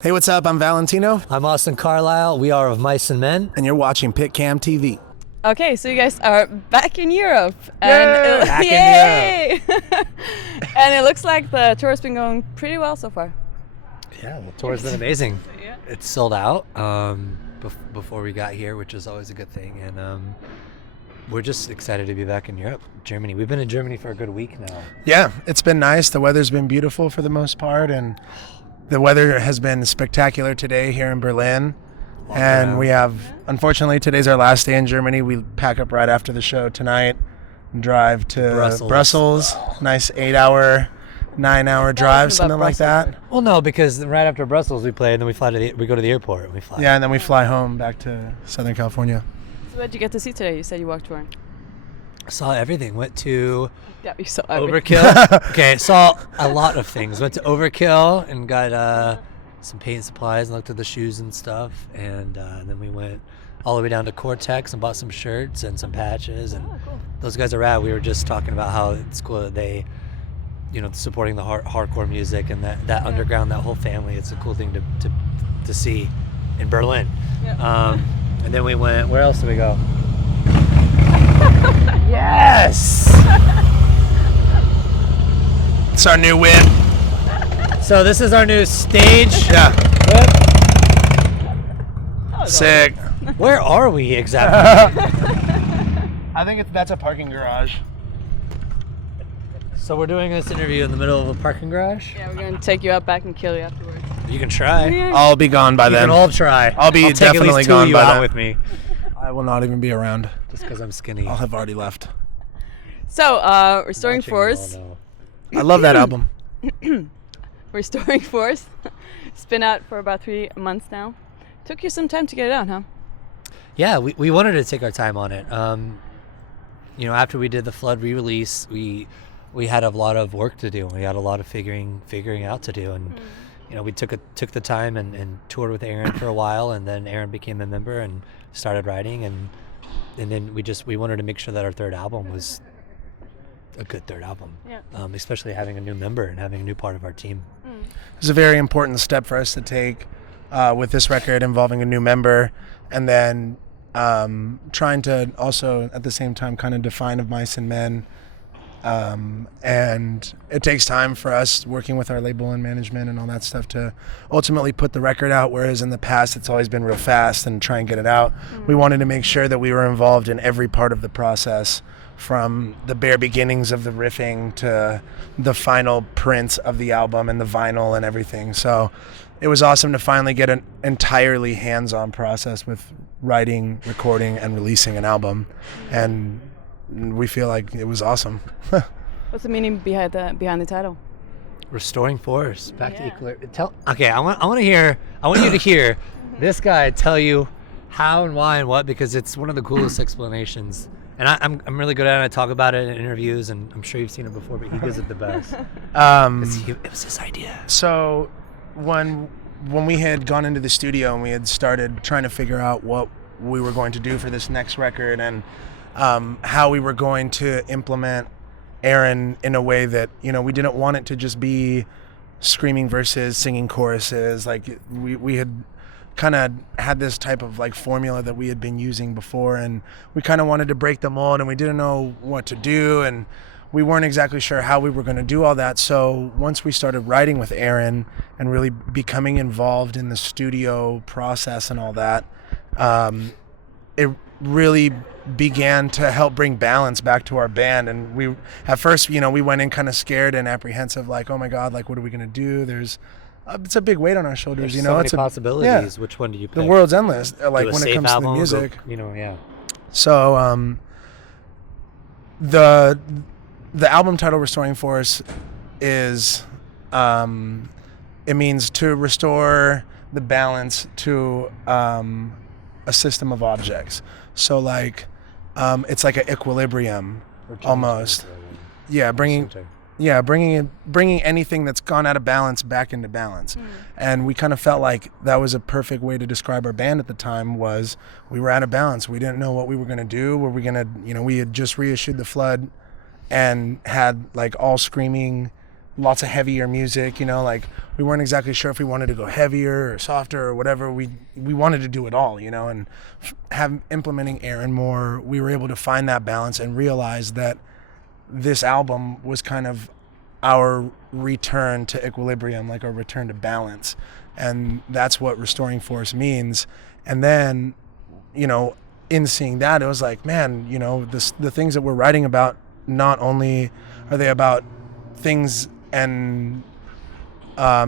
Hey, what's up? I'm Valentino. I'm Austin Carlile. We are of Mice and Men. And you're watching PITCAM TV. Okay, so you guys are back in Europe. And Back in Europe. And it looks like the tour has been going pretty well so far. Yeah, the tour's been amazing. Yeah. It's sold out before we got here, which is always a good thing. And we're just excited to be back in Europe, Germany. We've been in Germany for a good week now. Yeah, it's been nice. The weather's been beautiful for the most part. And the weather has been spectacular today here in Berlin. And we have, unfortunately, today's our last day in Germany. We pack up right after the show tonight and drive to Brussels. Nice 8-hour, 9-hour drive, something like that. Well, no, because right after Brussels we play, and then we go to the airport and we fly. Yeah, and then we fly home back to Southern California. So what did you get to see today? You said you walked around. Saw everything. Went to Yeah, you saw everything. Overkill. Okay, saw a lot of things. Went to Overkill and got some paint supplies and looked at the shoes and stuff. And then we went all the way down to Cortex and bought some shirts and some patches. And cool. those guys are rad. We were just talking about how it's cool that they, supporting the hardcore music and that underground, that whole family. It's a cool thing to see in Berlin. Yeah. And then we went, where else did we go? Yes! It's our new win. So this is our new stage. Yeah. Oh, Sick. Where are we exactly? I think that's a parking garage. So we're doing this interview in the middle of a parking garage? Yeah, we're going to take you out back and kill you afterwards. You can try. Yeah. I'll be gone by You then. can all try. I'll be take definitely at least gone two of you by out then. with me. I will not even be around. Just because I'm skinny. I'll have already left. So, Restoring Force. I love that album. Restoring Force. It's been out for about 3 months now. Took you some time to get it out, huh? Yeah, we wanted to take our time on it. After we did the Flood re-release, we had a lot of work to do. We had a lot of figuring out to do, and we took the time and toured with Aaron for a while, and then Aaron became a member and started writing, and then we wanted to make sure that our third album was a good third album. Yeah. Especially having a new member and having a new part of our team. It's a very important step for us to take with this record involving a new member, and then trying to also at the same time kind of define of Mice and Men. And it takes time for us working with our label and management and all that stuff to ultimately put the record out, whereas in the past it's always been real fast and try and get it out. We wanted to make sure that we were involved in every part of the process, from the bare beginnings of the riffing to the final prints of the album and the vinyl and everything. So it was awesome to finally get an entirely hands-on process with writing, recording, and releasing an album. And we feel like it was awesome. What's the meaning behind the title? Restoring Force, back to Yeah. equilibrium. I want you to hear this guy tell you how and why and what, because it's one of the coolest explanations. And I'm really good at it. I talk about it in interviews, and I'm sure you've seen it before, but he gives it the best. It was his idea. So when we had gone into the studio and we had started trying to figure out what we were going to do for this next record, and how we were going to implement Aaron in a way that, we didn't want it to just be screaming verses, singing choruses. Like we had kind of had this type of like formula that we had been using before, and we kind of wanted to break the mold, and we didn't know what to do, and we weren't exactly sure how we were going to do all that. So once we started writing with Aaron and really becoming involved in the studio process and all that, it really began to help bring balance back to our band. And we, at first, we went in kind of scared and apprehensive, like, oh my God, like, what are we going to do? It's a big weight on our shoulders. There's so many possibilities. Yeah. Which one do you pick? The world's endless, like Do a when it safe comes to the album, music. Yeah. So the album title Restoring Force is it means to restore the balance to a system of objects. So like it's like an equilibrium almost. Yeah, bringing anything that's gone out of balance back into balance. And we kind of felt like that was a perfect way to describe our band at the time. Was we were out of balance. We didn't know what we were going to do. Were we going to, we had just reissued The Flood and had like all screaming lots of heavier music, like we weren't exactly sure if we wanted to go heavier or softer or whatever. We wanted to do it all, and implementing Aaron more, we were able to find that balance and realize that this album was kind of our return to equilibrium, like our return to balance. And that's what Restoring Force means. And then, in seeing that, it was like, man, the things that we're writing about, not only are they about things and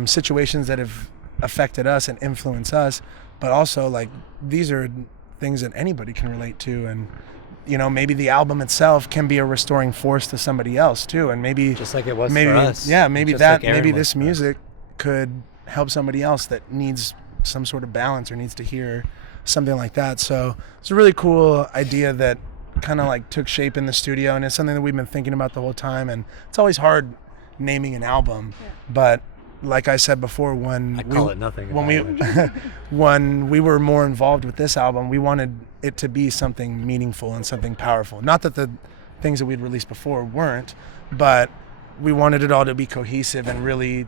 situations that have affected us and influenced us, but also like these are things that anybody can relate to. And maybe the album itself can be a restoring force to somebody else too, and maybe just like it was maybe for us. maybe just that like maybe Aaron this was for us. music could help somebody else that needs some sort of balance or needs to hear something like that. So it's a really cool idea that kind of like took shape in the studio, and it's something that we've been thinking about the whole time. And it's always hard naming an album, but like I said before, when we were more involved with this album, we wanted it to be something meaningful and something powerful. Not that the things that we'd released before weren't, but we wanted it all to be cohesive and really,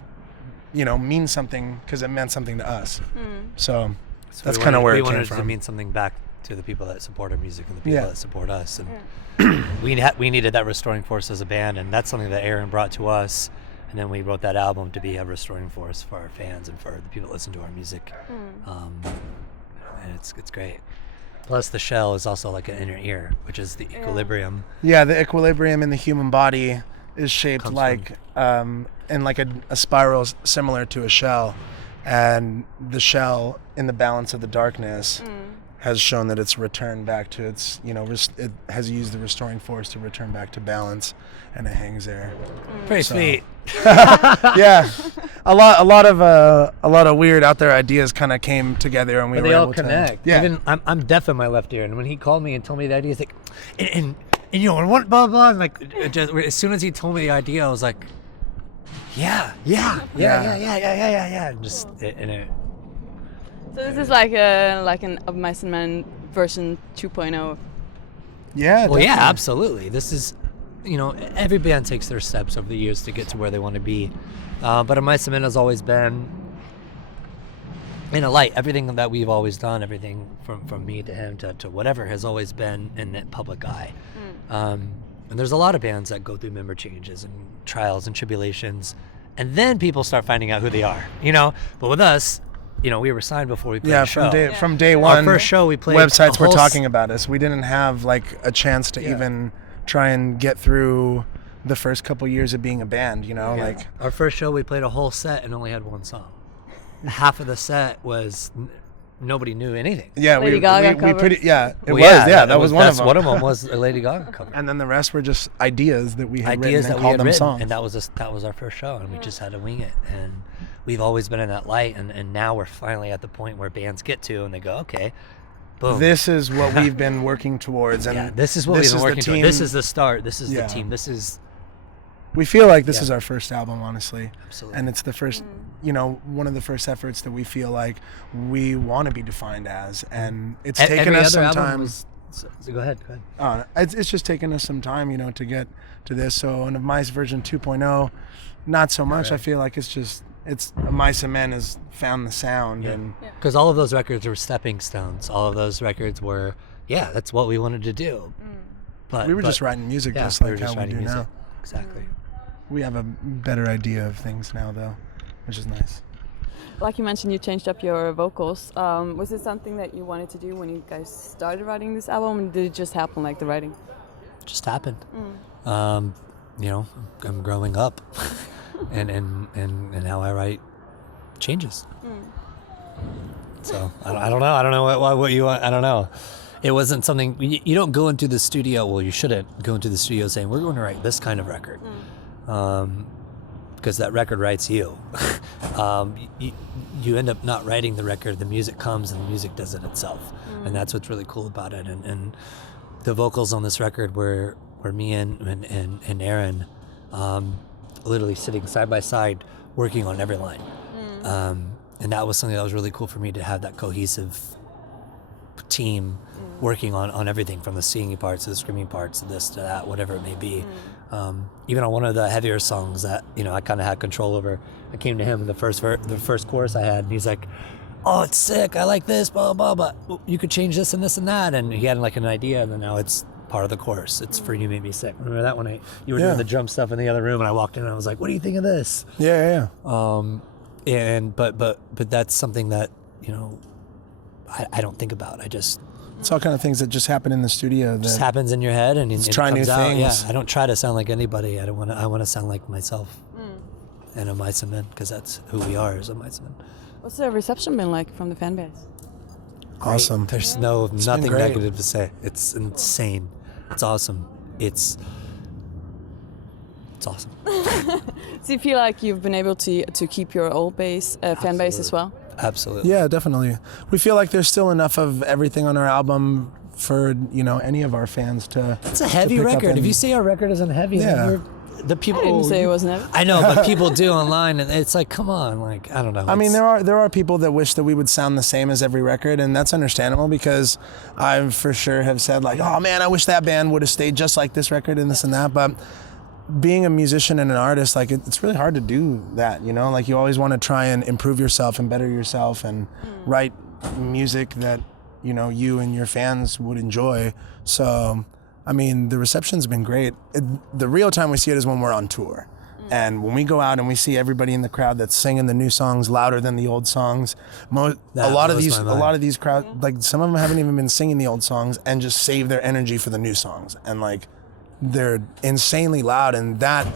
mean something because it meant something to us. So that's kind of where it came from. We wanted it to mean something back to the people that support our music and the people that support us. And we needed that restoring force as a band, and that's something that Aaron brought to us. And then we wrote that album to be a restoring force for our fans and for the people that listen to our music. And it's great. Plus the shell is also like an inner ear, which is the equilibrium. Yeah, the equilibrium in the human body is shaped like in like a spiral similar to a shell. And the shell in the balance of the darkness has shown that it's returned back to its, it has used the restoring force to return back to balance, and it hangs there. Pretty sweet. Yeah, a lot of weird out there ideas kind of came together, and they all connect. Yeah, even I'm deaf in my left ear, and when he called me and told me the idea, he's like, and what blah blah, and like just as soon as he told me the idea, I was like, yeah. And just So this is like an Of Mice and Men version 2.0. Yeah. Well, yeah, absolutely. This is, every band takes their steps over the years to get to where they want to be. But Of Mice and Men has always been in a light. Everything that we've always done, everything from me to him to whatever, has always been in the public eye. And there's a lot of bands that go through member changes and trials and tribulations, and then people start finding out who they are, But with us, we were signed before we played the show. From day one, our first show we played. Websites were talking about us. We didn't have like a chance to even try and get through the first couple years of being a band. Like our first show, we played a whole set and only had one song. Half of the set was nobody knew anything. Yeah, Lady Gaga cover. That was one of them. One of them was a Lady Gaga cover. And then the rest were just ideas that we had written and called them songs. And that was our first show, and we just had to wing it. And we've always been in that light, and now we're finally at the point where bands get to, and they go, okay, boom. This is what we've been working towards. And this is what we've been working towards. This is the start. This is the team. This is... We feel like this is our first album, honestly. Absolutely. And it's the first, one of the first efforts that we feel like we want to be defined as. And it's taken us some time. Go ahead. It's just taken us some time, to get to this. So in Of Mice version 2.0, not so much. Right. I feel like it's Of Mice and Men has found the sound. And because all of those records were stepping stones. All of those records were, that's what we wanted to do. But we were just writing music just like how we do now. Exactly. We have a better idea of things now, though, which is nice. Like you mentioned, you changed up your vocals. Was it something that you wanted to do when you guys started writing this album, or did it just happen like the writing? It just happened. I'm growing up, and how I write changes. So I don't know. I don't know what you want. I don't know. It wasn't something you don't go into the studio. Well, you shouldn't go into the studio saying we're going to write this kind of record, because that record writes you. You end up not writing the record. The music comes and the music does it itself, and that's what's really cool about it. And the vocals on this record were me and Aaron, literally sitting side by side working on every line, and that was something that was really cool for me to have that cohesive team working on everything from the singing parts to the screaming parts to this to that, whatever it may be. Even on one of the heavier songs that, you know, I kind of had control over, I came to him the first chorus I had, and he's like, oh, it's sick, I like this, blah, blah, blah. You could change this and this and that. And he had like an idea, and then now it's part of the chorus. It's For You Made Me Sick. Remember that when you were doing the drum stuff in the other room, and I walked in and I was like, what do you think of this? Yeah. And but that's something that, you know, I don't think about. It's all kind of things that just happen in the studio. That just happens in your head, and it try comes new out. things. Yeah, I don't try to sound like anybody. I want to sound like myself and a Meisenman, because that's who we are as a Meisenman. What's the reception been like from the fan base? Awesome. There's It's nothing been great. negative to say. It's insane. It's awesome. It's awesome. So you feel like you've been able to keep your old base, fan base as well? Absolutely. Yeah, definitely. We feel like there's still enough of everything on our album for, you know, any of our fans to. It's a heavy pick up record. and- If you say our record isn't heavy, Yeah. then the people. I didn't say it wasn't heavy. I know, but people do online, and it's like, come on, like, I don't know. I mean, there are people that wish that we would sound the same as every record, and that's understandable, because I for sure have said like, oh man, I wish that band would have stayed just like this record and this and that. But being a musician and an artist, like it's really hard to do that, you know? Like you always want to try and improve yourself and better yourself and write music that, you know, you and your fans would enjoy. So, I mean, the reception's been great. The real time we see it is when we're on tour. And when we go out and we see everybody in the crowd that's singing the new songs louder than the old songs, a lot of these crowd, like some of them haven't even been singing the old songs and just save their energy for the new songs. And like, they're insanely loud, and that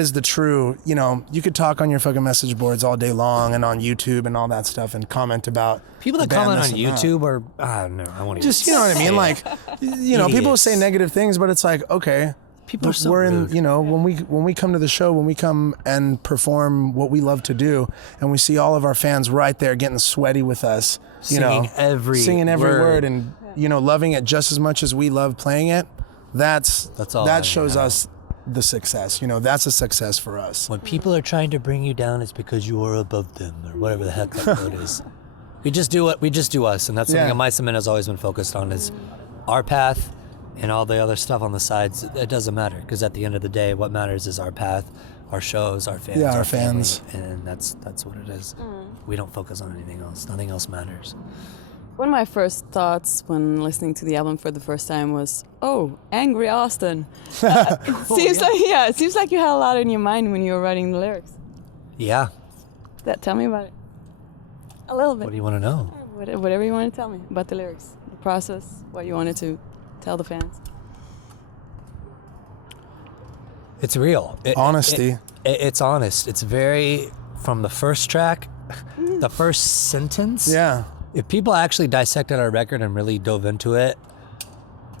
is the true, you know, you could talk on your fucking message boards all day long and on YouTube and all that stuff and comment about people that the band, comment on this and that. YouTube are, I don't know, I want to Just, you know what I mean? Like, you know, people say negative things, but it's like, okay, people are so we're in, rude. you know, when we come to the show, when we come and perform what we love to do, and we see all of our fans right there getting sweaty with us, you Singing know, every singing every word. word and, you know, loving it just as much as we love playing it, That's all. that shows us the success. You know, that's a success for us. When people are trying to bring you down, it's because you are above them, or whatever the heck that quote is. We just do us, and that's something that Meisenman has always been focused on, is our path, and all the other stuff on the sides. It doesn't matter, because at the end of the day, what matters is our path, our shows, our fans, Yeah, our family, fans. and that's what it is. We don't focus on anything else. Nothing else matters. One of my first thoughts when listening to the album for the first time was, oh, Angry Austin. It seems like you had a lot in your mind when you were writing the lyrics. Yeah. Tell me about it. A little bit. What do you want to know? Whatever you want to tell me about the lyrics, the process, what you wanted to tell the fans. It's real. Honesty. It's honest. It's very, from the first track, the first sentence. Yeah. If people actually dissected our record and really dove into it,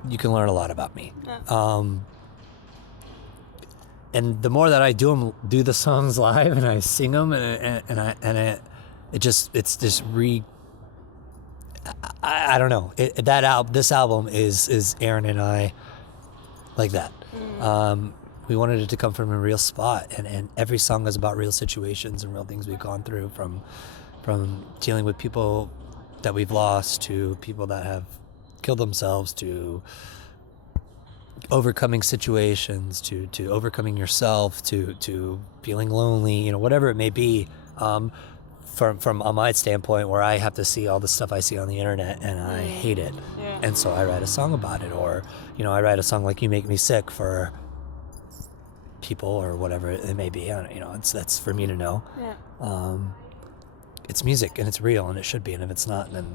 you can learn a lot about me. And the more that I do the songs live and I sing them, I don't know. This album is Aaron and I like that. We wanted it to come from a real spot, and every song is about real situations and real things we've gone through, from dealing with people that we've lost, to people that have killed themselves, to overcoming situations, to overcoming yourself, to feeling lonely, you know, whatever it may be. From my standpoint, where I have to see all the stuff I see on the internet and I hate it, and so I write a song about it, or, you know, I write a song like "You Make Me Sick" for people or whatever it may be. You know, that's for me to know. It's music, and it's real, and it should be, and if it's not, then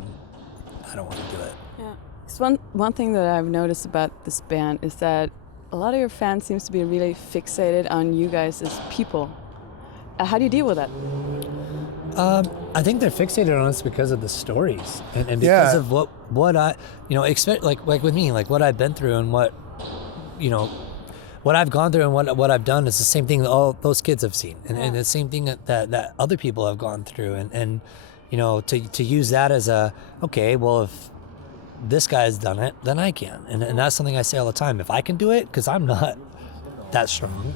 I don't want to do it. Yeah. It's one thing that I've noticed about this band is that a lot of your fans seems to be really fixated on you guys as people. How do you deal with that? I think they're fixated on us because of the stories, and because of what I, you know, expect, like with me, like what I've been through, and what, you know, what I've gone through, and what I've done is the same thing that all those kids have seen, and the same thing that other people have gone through, and you know, to use that as a, okay, well, if this guy's done it, then I can, and that's something I say all the time. If I can do it, because I'm not that strong,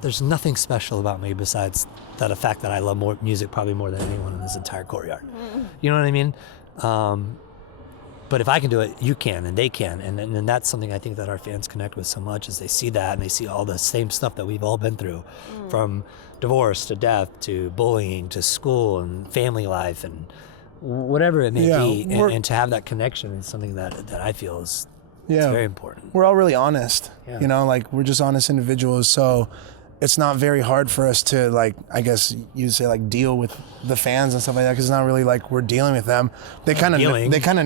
there's nothing special about me besides the fact that I love music probably more than anyone in this entire courtyard. You know what I mean? But if I can do it, you can, and they can, and that's something I think that our fans connect with so much, is they see that and they see all the same stuff that we've all been through, from divorce to death to bullying to school and family life and whatever it may be, and to have that connection is something that I feel is it's very important. We're all really honest, like we're just honest individuals, so it's not very hard for us to, like, I guess you'd say, like, deal with the fans and stuff like that, because it's not really like we're dealing with them. They kind of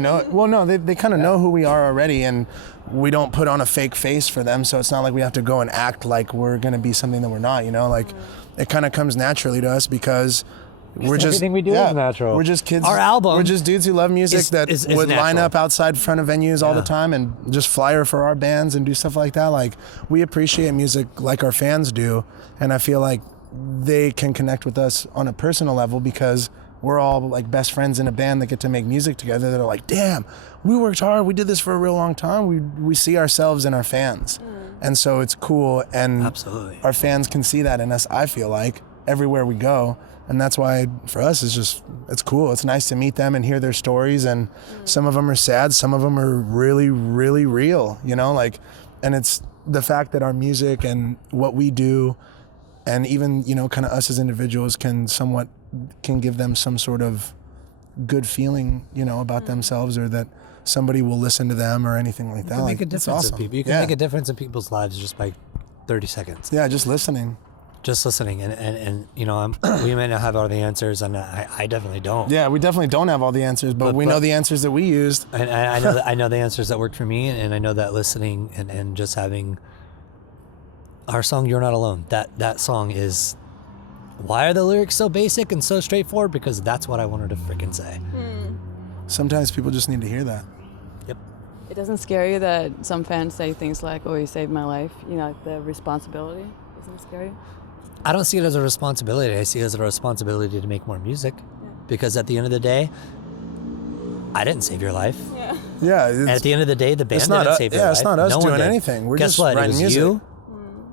know. Well, no, they kind of know who we are already, and we don't put on a fake face for them. So it's not like we have to go and act like we're gonna be something that we're not. Like it kind of comes naturally to us because we're just everything we do is natural. We're just kids. Our album, we're just dudes who love music is would line natural. up outside front of venues all the time and just flyer for our bands and do stuff like that. Like, we appreciate music like our fans do, and I feel like they can connect with us on a personal level because we're all like best friends in a band that get to make music together. That are like, damn, we worked hard. We did this for a real long time. We see ourselves in our fans, and so it's cool. And absolutely, our fans can see that in us. I feel like everywhere we go. And that's why for us it's cool. It's nice to meet them and hear their stories, and some of them are sad, some of them are really, really real, and it's the fact that our music and what we do, and even, kind of us as individuals can give them some sort of good feeling, about themselves, or that somebody will listen to them or anything like that. You can make a difference in people. You can make a difference in people's lives just by 30 seconds. Yeah, just listening. Just listening, and we may not have all the answers, and I definitely don't. Yeah, we definitely don't have all the answers, but we know the answers that we used. And I know the answers that worked for me, and I know that listening and just having our song "You're Not Alone." That song is, why are the lyrics so basic and so straightforward? Because that's what I wanted to freaking say. Sometimes people just need to hear that. Yep. It doesn't scare you that some fans say things like, "Oh, you saved my life," like the responsibility. Doesn't it scare you? I don't see it as a responsibility. I see it as a responsibility to make more music, because at the end of the day, I didn't save your life. Yeah. And at the end of the day, the band didn't save your life. It's not us no doing one did. anything. We're Guess just what? writing It was music. you.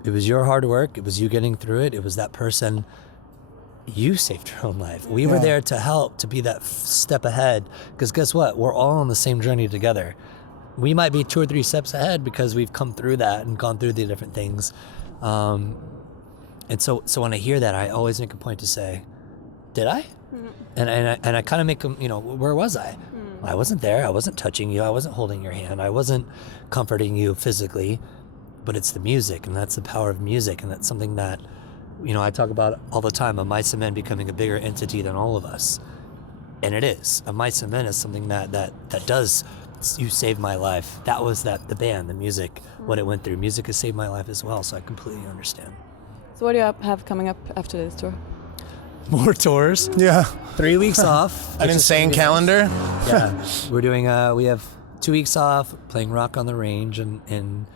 It was your hard work. It was you getting through it. It was that person. You saved your own life. We were there to help, to be that step ahead. Because guess what? We're all on the same journey together. We might be 2 or 3 steps ahead because we've come through that and gone through the different things. And so when I hear that, I always make a point to say, did I? And I kind of make them, where was I? I wasn't there. I wasn't touching you. I wasn't holding your hand. I wasn't comforting you physically. But it's the music, and that's the power of music. And that's something that, I talk about all the time, a Mice and Men becoming a bigger entity than all of us. And it is. A Mice and Men is something that does, you saved my life. That was the band, the music, what it went through. Music has saved my life as well, so I completely understand. So what do you have coming up after this tour? More tours. Yeah. 3 weeks off. An insane calendar. Yeah. We're doing, we have 2 weeks off, playing Rock on the Range in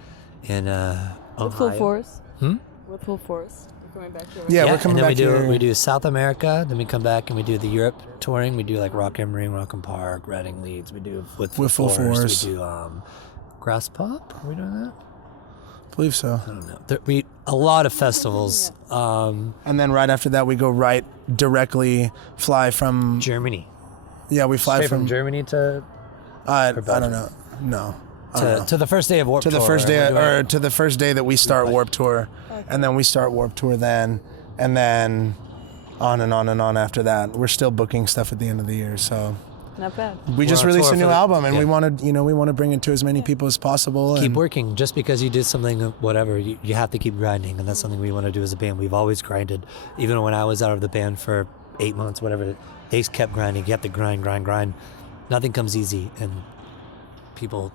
Ohio. With full force? With full force? We're coming back here. Yeah, we're coming and back then here. we do South America, then we come back and we do the Europe touring. We do like Rock am Ring, Rock and Park, Reading, Leeds. We do with full force. We do Grass Pop. Are we doing that? I believe so. I don't know. A lot of festivals. And then right after that, we go fly from Germany. Yeah, we fly Straight from Germany to. I don't know. No. To the first day of Warped Tour. To the first day that we start Warped Tour, and then we start Warped Tour then, and then on and on and on after that. We're still booking stuff at the end of the year, so. Not bad. We just released a new album, and we want to bring it to as many people as possible. Keep working. Just because you did something, whatever, you have to keep grinding, and that's something we want to do as a band. We've always grinded. Even when I was out of the band for 8 months, whatever, they kept grinding. You have to grind. Nothing comes easy, and people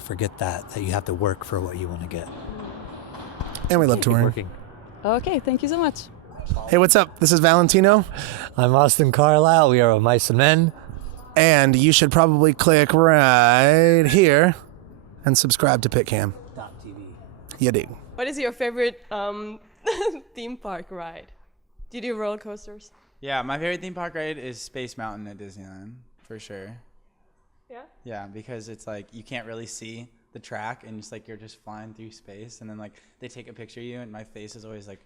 forget that you have to work for what you want to get. And we love touring. Working. Okay, thank you so much. Hey, what's up? This is Valentino. I'm Austin Carlile. We are a Mice and Men. And you should probably click right here and subscribe to PITCAM. .tv. You dig. What is your favorite theme park ride? Do you do roller coasters? Yeah, my favorite theme park ride is Space Mountain at Disneyland, for sure. Yeah? Yeah, because it's like you can't really see the track, and it's like you're just flying through space, and then like they take a picture of you, and my face is always like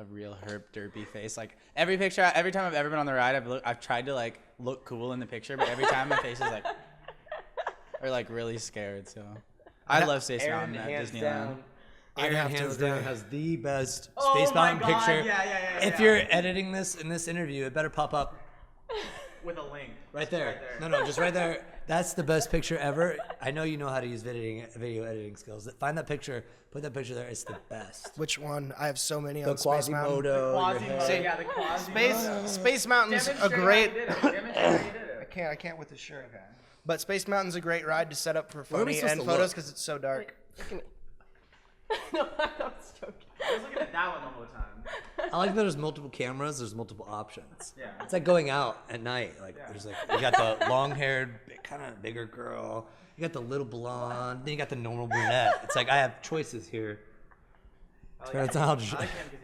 a real herp derpy face. Like every time I've ever been on the ride, I've tried to like look cool in the picture, but every time my face is like, or like really scared. So I love Space Mountain at Disneyland. Aaron have to hands agree. down has the best Oh Space my Mountain God, picture. yeah. If you're editing this in this interview, it better pop up With a link. right there. No, just right there. That's the best picture ever. I know you know how to use video editing skills. Find that picture, put that picture there. It's the best. Which one? I have so many The on Space Mountain. Quasimodo. your head. Yeah, the Quasimodo. Space Mountain's a great. Demonstrate I can't with the shirt. Okay. But Space Mountain's a great ride to set up for Where are we funny supposed and to photos look? because it's so dark. No, I was joking. I was looking at that one the whole time. I like that there's multiple cameras. There's multiple options. Yeah. It's like going out at night. Like there's like you got the long-haired, kind of bigger girl. You got the little blonde. Then you got the normal brunette. It's like I have choices here. It's how I like him because